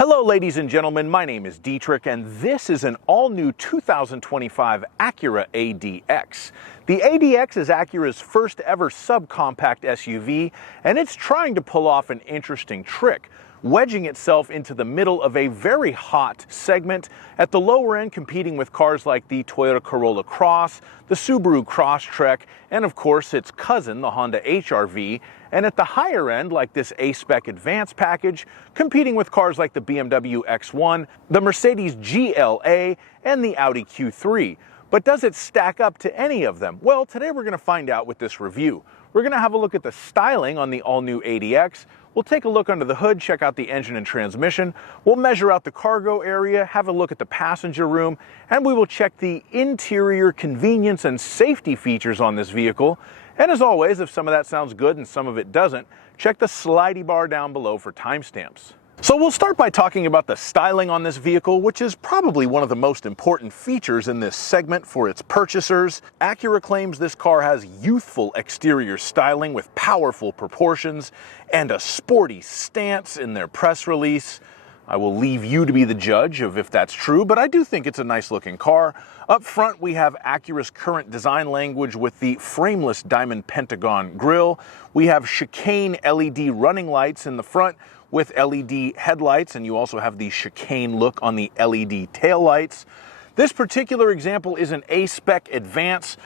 Hello ladies and gentlemen, my name is Dietrich and this is an all-new 2025 Acura ADX. The ADX is Acura's first ever subcompact SUV and it's trying to pull off an interesting trick, wedging itself into the middle of a very hot segment at the lower end, competing with cars like the Toyota Corolla Cross, the Subaru Crosstrek, and of course its cousin, the Honda HR-V, and at the higher end, like this A-Spec Advance package, competing with cars like the BMW X1, the Mercedes GLA, and the Audi Q3. But does it stack up to any of them? Well, today we're going to find out with this review. We're going to have a look at the styling on the all-new ADX. We'll take a look under the hood, check out the engine and transmission. We'll measure out the cargo area, have a look at the passenger room, and we will check the interior convenience and safety features on this vehicle. And as always, if some of that sounds good and some of it doesn't, check the slidey bar down below for timestamps. So we'll start by talking about the styling on this vehicle, which is probably one of the most important features in this segment for its purchasers. Acura claims this car has youthful exterior styling with powerful proportions and a sporty stance in their press release. I will leave you to be the judge of if that's true, but I do think it's a nice looking car. Up front, we have Acura's current design language with the frameless diamond pentagon grille. We have Chicane LED running lights in the front with LED headlights, and you also have the Chicane look on the LED taillights. This particular example is an A-Spec Advance.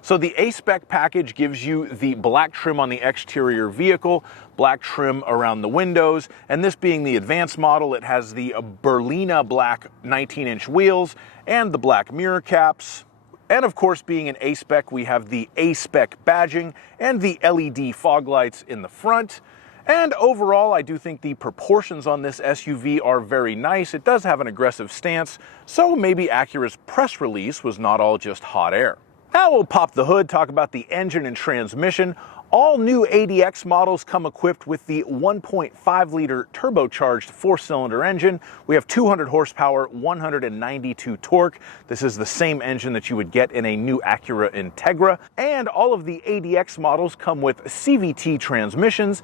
So the A-Spec package gives you the black trim on the exterior vehicle, black trim around the windows, and this being the Advance model, it has the Berlina Black 19-inch wheels and the black mirror caps. And of course, being an A-Spec, we have the A-Spec badging and the LED fog lights in the front. And overall, I do think the proportions on this SUV are very nice. It does have an aggressive stance, so maybe Acura's press release was not all just hot air. Now we'll pop the hood, talk about the engine and transmission. All new ADX models come equipped with the 1.5-liter turbocharged 4-cylinder engine. We have 200 horsepower, 192 torque. This is the same engine that you would get in a new Acura Integra. And all of the ADX models come with CVT transmissions.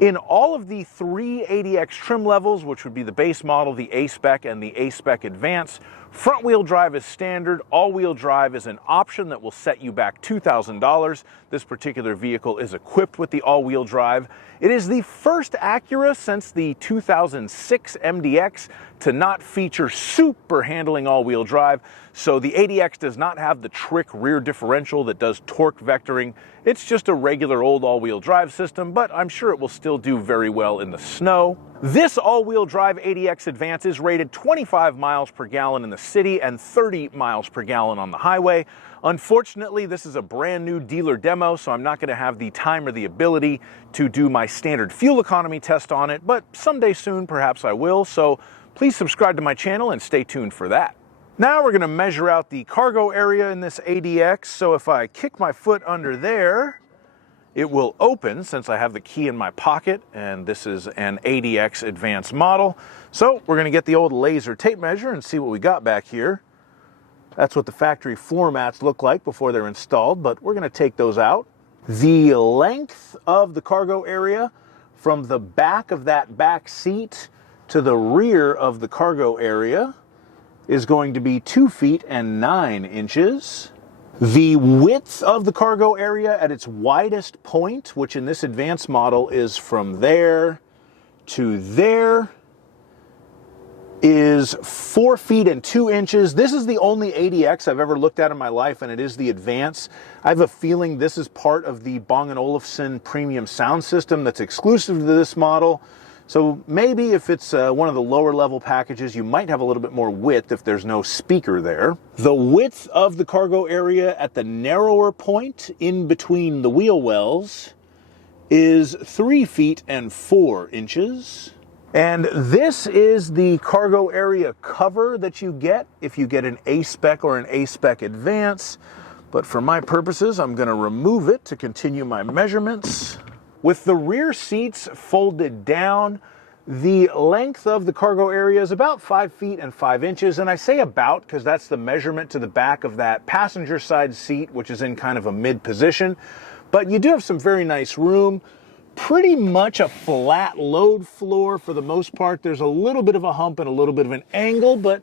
In all of the 3 ADX trim levels, which would be the base model, the A-Spec, and the A-Spec Advance, front-wheel drive is standard. All-wheel drive is an option that will set you back $2,000. This particular vehicle is equipped with the all-wheel drive. It is the first Acura since the 2006 MDX to not feature super handling all-wheel drive. So the ADX does not have the trick rear differential that does torque vectoring. It's just a regular old all-wheel drive system, but I'm sure it will still do very well in the snow. This all-wheel drive ADX Advance is rated 25 miles per gallon in the city and 30 miles per gallon on the highway. Unfortunately, this is a brand new dealer demo, so I'm not going to have the time or the ability to do my standard fuel economy test on it, but someday soon perhaps I will, so please subscribe to my channel and stay tuned for that. Now we're going to measure out the cargo area in this ADX, so if I kick my foot under there, it will open since I have the key in my pocket, and this is an ADX Advance model. So we're going to get the old laser tape measure and see what we got back here. That's what the factory floor mats look like before they're installed, but we're going to take those out. The length of the cargo area from the back of that back seat to the rear of the cargo area is going to be 2 feet and 9 inches. The width of the cargo area at its widest point, which in this Advance model is from there to there, is 4 feet and 2 inches. This is the only ADX I've ever looked at in my life, and it is the Advance. I have a feeling this is part of the Bang & Olufsen premium sound system that's exclusive to this model. So maybe if it's one of the lower level packages, you might have a little bit more width if there's no speaker there. The width of the cargo area at the narrower point in between the wheel wells is 3 feet and 4 inches. And this is the cargo area cover that you get if you get an A-Spec or an A-Spec Advance. But for my purposes, I'm going to remove it to continue my measurements. With the rear seats folded down, the length of the cargo area is about 5 feet and 5 inches. And I say about because that's the measurement to the back of that passenger side seat, which is in kind of a mid position. But you do have some very nice room. pretty much a flat load floor for the most part. There's a little bit of a hump and a little bit of an angle, but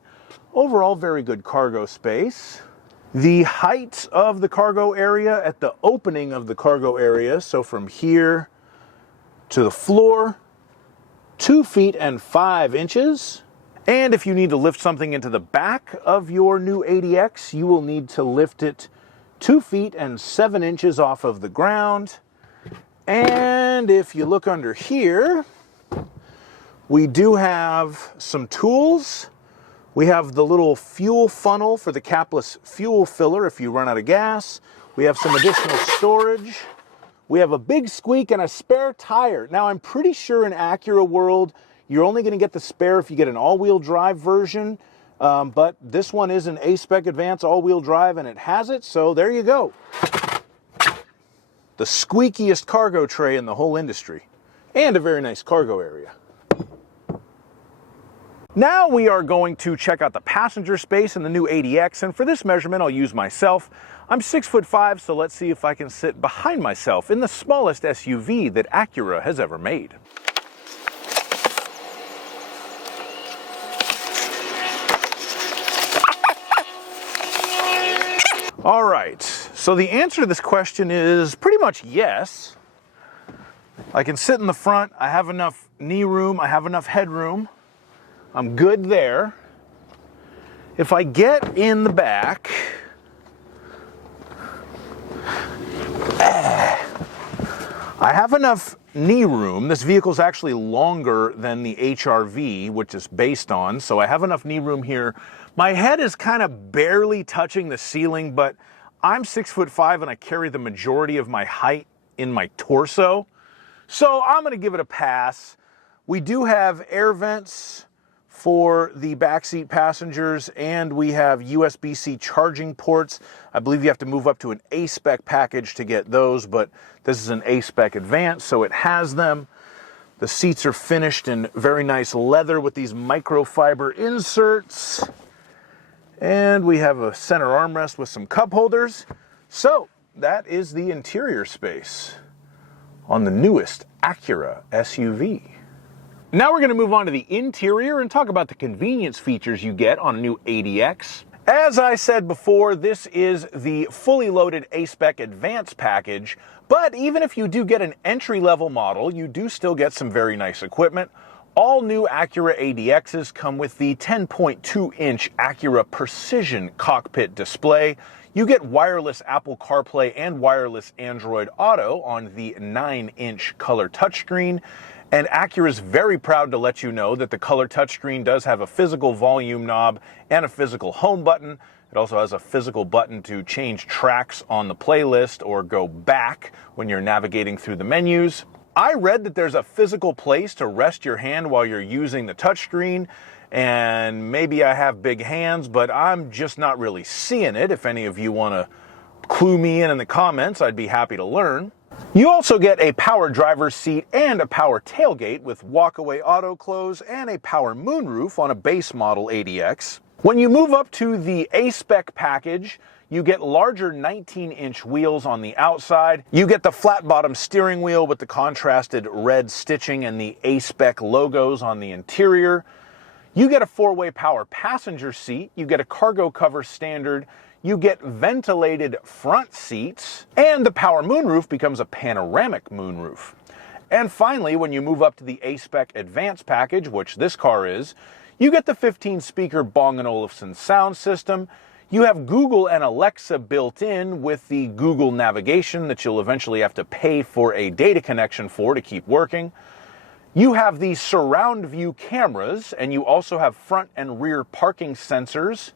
overall very good cargo space. The height of the cargo area at the opening of the cargo area, so from here to the floor, 2 feet and 5 inches. And if you need to lift something into the back of your new ADX, you will need to lift it 2 feet and 7 inches off of the ground. And if you look under here, we do have some tools. We have the little fuel funnel for the capless fuel filler if you run out of gas. We have some additional storage. We have a big squeak and a spare tire. Now, I'm pretty sure in Acura world, you're only going to get the spare if you get an all-wheel drive version. But this one is an A-Spec Advance all-wheel drive, and it has it, so there you go. The squeakiest cargo tray in the whole industry. And a very nice cargo area. Now we are going to check out the passenger space in the new ADX, and for this measurement I'll use myself. I'm 6'5", so let's see if I can sit behind myself in the smallest SUV that Acura has ever made. All right, so the answer to this question is pretty much yes. I can sit in the front, I have enough knee room, I have enough headroom. I'm good there. If I get in the back, I have enough knee room. This vehicle is actually longer than the HR-V, which is based on, so I have enough knee room here. My head is kind of barely touching the ceiling, but I'm 6'5" and I carry the majority of my height in my torso, so I'm going to give it a pass. We do have air vents for the backseat passengers, and we have USB-C charging ports. I believe you have to move up to an A-Spec package to get those, but this is an A-Spec Advance, so it has them. The seats are finished in very nice leather with these microfiber inserts. And we have a center armrest with some cup holders. So that is the interior space on the newest Acura SUV. Now we're going to move on to the interior and talk about the convenience features you get on a new ADX. As I said before, this is the fully loaded A-Spec Advance package, but even if you do get an entry-level model, you do still get some very nice equipment. All new Acura ADXs come with the 10.2-inch Acura Precision cockpit display. You get wireless Apple CarPlay and wireless Android Auto on the 9-inch color touchscreen. And Acura is very proud to let you know that the color touchscreen does have a physical volume knob and a physical home button. It also has a physical button to change tracks on the playlist or go back when you're navigating through the menus. I read that there's a physical place to rest your hand while you're using the touchscreen, and maybe I have big hands, but I'm just not really seeing it. If any of you want to clue me in the comments, I'd be happy to learn. You also get a power driver's seat and a power tailgate with walkaway auto close and a power moonroof on a base model ADX. When you move up to the A-Spec package, you get larger 19-inch wheels on the outside. You get the flat bottom steering wheel with the contrasted red stitching and the A-Spec logos on the interior. You get a 4-way power passenger seat. You get a cargo cover standard. You get ventilated front seats, and the power moonroof becomes a panoramic moonroof. And finally, when you move up to the A-Spec Advance package, which this car is, you get the 15-speaker Bang & Olufsen sound system. You have Google and Alexa built in with the Google navigation that you'll eventually have to pay for a data connection for to keep working. You have the surround view cameras, and you also have front and rear parking sensors.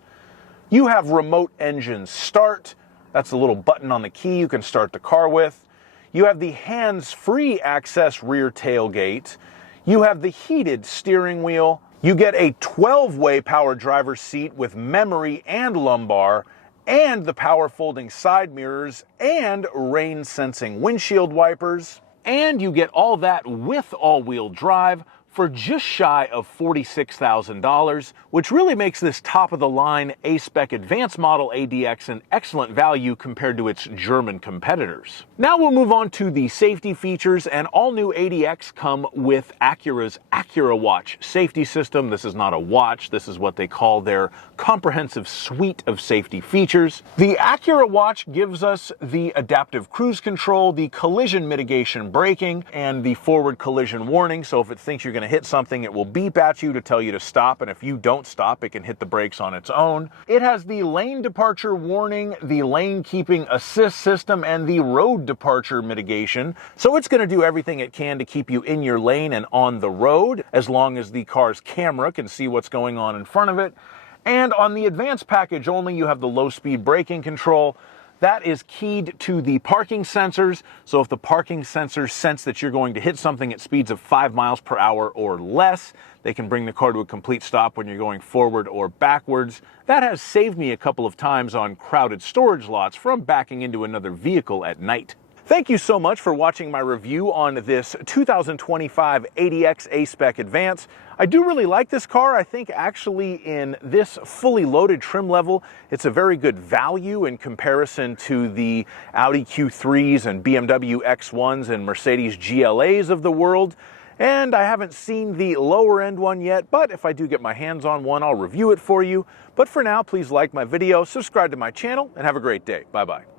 You have remote engine start. That's a little button on the key you can start the car with. You have the hands-free access rear tailgate. You have the heated steering wheel. You get a 12-way power driver's seat with memory and lumbar, and the power folding side mirrors and rain-sensing windshield wipers. And you get all that with all-wheel drive, for just shy of $46,000, which really makes this top-of-the-line A-Spec Advance model ADX an excellent value compared to its German competitors. Now we'll move on to the safety features, and all new ADX come with Acura's Acura Watch safety system. This is not a watch, this is what they call their comprehensive suite of safety features. The Acura Watch gives us the adaptive cruise control, the collision mitigation braking, and the forward collision warning, so if it thinks you're going to hit something, it will beep at you to tell you to stop, and if you don't stop, it can hit the brakes on its own. It has the lane departure warning, the lane keeping assist system, and the road departure mitigation, so it's going to do everything it can to keep you in your lane and on the road, as long as the car's camera can see what's going on in front of it. And on the advanced package only, you have the low-speed braking control. That is keyed to the parking sensors, so if the parking sensors sense that you're going to hit something at speeds of 5 miles per hour or less, they can bring the car to a complete stop when you're going forward or backwards. That has saved me a couple of times on crowded storage lots from backing into another vehicle at night. Thank you so much for watching my review on this 2025 ADX A-Spec Advance. I do really like this car. I think actually in this fully loaded trim level, it's a very good value in comparison to the Audi Q3s and BMW X1s and Mercedes GLAs of the world. And I haven't seen the lower end one yet, but if I do get my hands on one, I'll review it for you. But for now, please like my video, subscribe to my channel, and have a great day. Bye-bye.